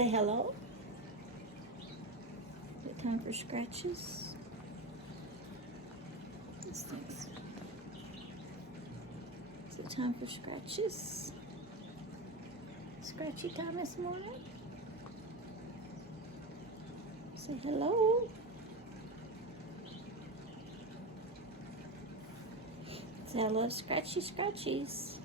Say hello. Is it time for scratches? This thing's. Is it time for scratches? Scratchy time this morning? Say hello. Say I love scratchy scratchies.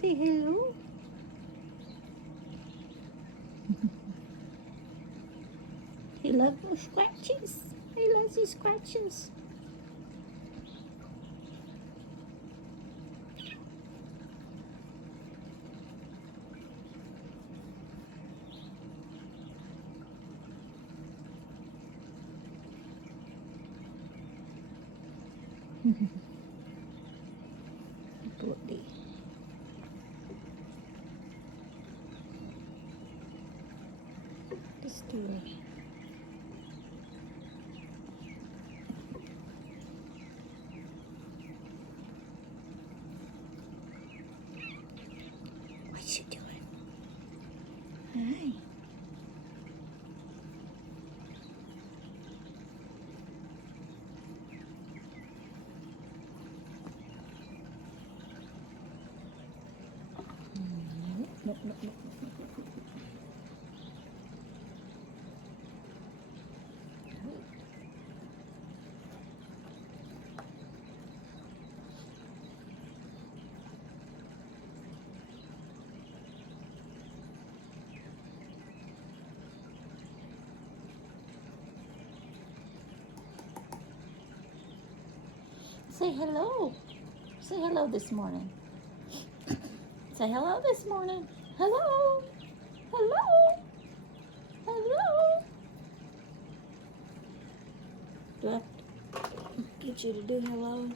Say hello. He loves those scratches. He loves these scratches. Buddy. Let's do it. What you doing? Hi. No. Say hello. Say hello this morning. Say hello this morning. Hello. Hello. Hello. Do I have to get you to do hello?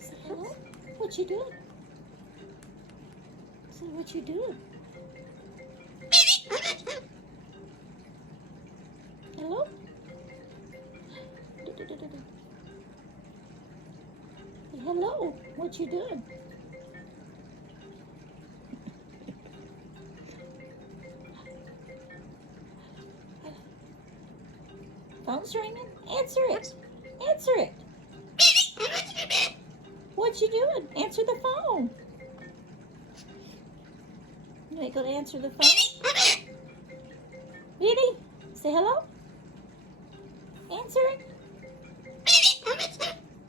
Say hello. What you doing? Say what you doing? Hello? Say hello. What you doing? Phone's ringing. Answer it. Answer it. What you doing? Answer the phone. You ain't gonna answer the phone? Vinny, say hello. Answer it.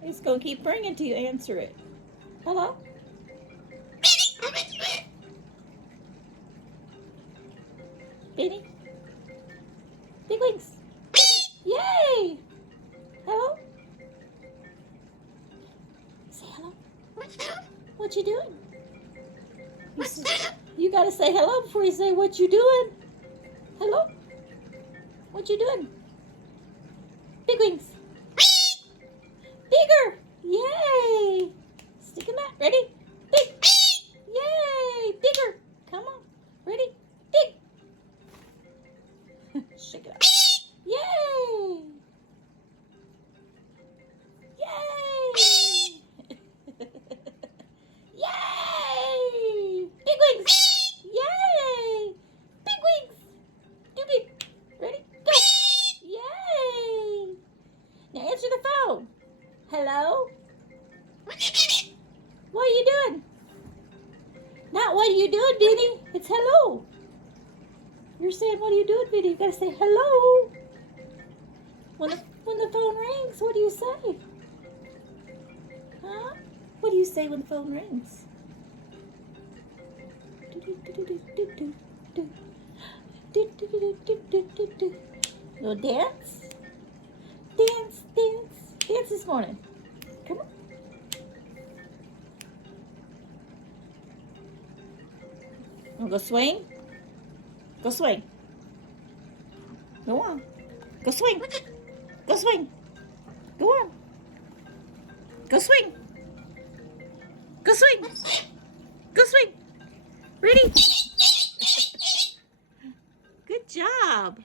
It's gonna keep ringing till you answer it. Hello? Vinny? Big wings. Yay! Hello? Say hello. What you doing? You gotta say hello before you say what you doing. Hello? What you doing? Big wings. Bigger. Yay! Stick them out. Ready? Big. Yay! Bigger. Come on. Ready? Big. Shake it up. Yay! Yay! Yay! Big wings! Yay! Big wings! Do big. Ready? Go! Yay! Vinny. It's hello. You're saying, what are you doing, Vinny? You gotta say hello. When the phone rings, what do you say? Huh? What do you say when the phone rings? Go dance? Dance, dance. Dance this morning. Come on. Wanna go swing? Go swing. Go on. Go swing. Go swing. Go on. Go swing. Go swing. Go swing. Ready? Good job.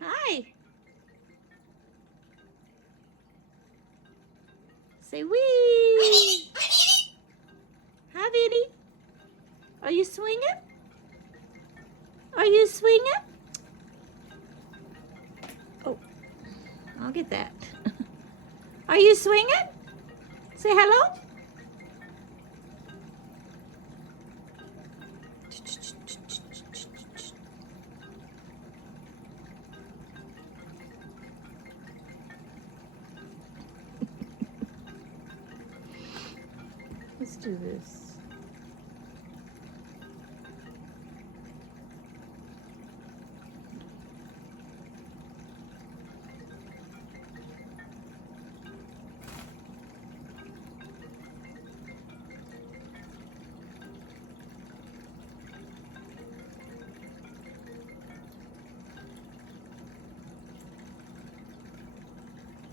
Hi. Say wee. Hi, Vinny. Are you swinging? Are you swinging? Oh, I'll get that. Are you swinging? Say hello. Let's do this.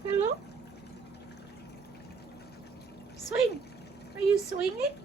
Hello? Swing. Are you swinging?